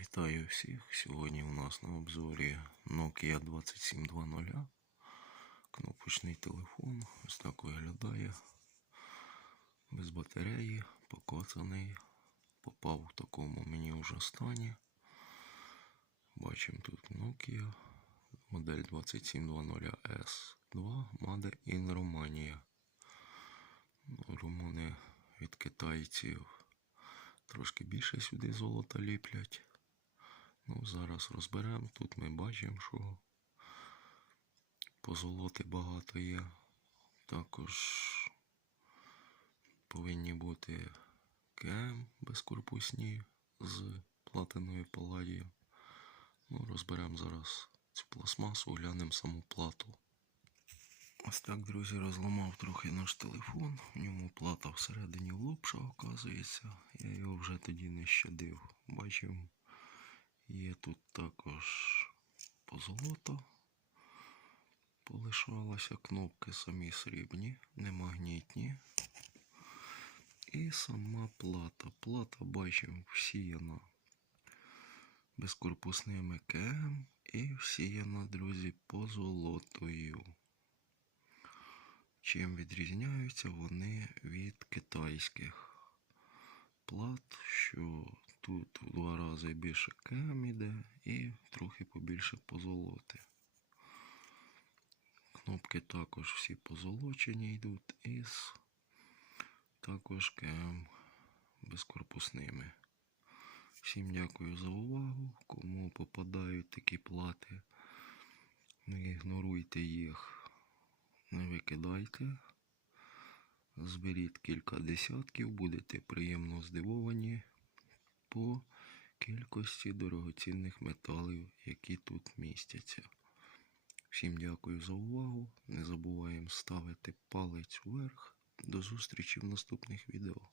Вітаю всіх. Сьогодні у нас на обзорі Nokia 2720. Кнопочний телефон. Ось так виглядає. Без батареї, покоцаний. Попав в такому мені вже стані. Бачимо тут Nokia. Модель 2720S2 Made in Romania. Румуни від китайців трошки більше сюди золота ліплять. Ну, зараз розберемо. Тут ми бачимо, що позолоти багато є. Також повинні бути КМ безкорпусні з платиною паладію. Ну, розберемо зараз цю пластмасу, глянемо саму плату. Ось так, друзі, розламав трохи наш телефон. В ньому плата всередині лопша, оказується. Я його вже тоді не щадив. Бачив, є тут також позолота. Полишалося кнопки самі срібні, не магнітні. І сама плата. Плата, бачимо, всіяна безкорпусними КМ і всіяна, друзі, позолотою. Чим відрізняються вони від китайських плат, що тут в два рази більше кем іде і трохи побільше позолоти. Кнопки також всі позолочені йдуть із також КМ безкорпусними. Всім дякую за увагу. Кому попадають такі плати, не ігноруйте їх. Не викидайте. Зберіть кілька десятків, будете приємно здивовані по кількості дорогоцінних металів, які тут містяться. Всім дякую за увагу. Не забуваємо ставити палець вверх. До зустрічі в наступних відео.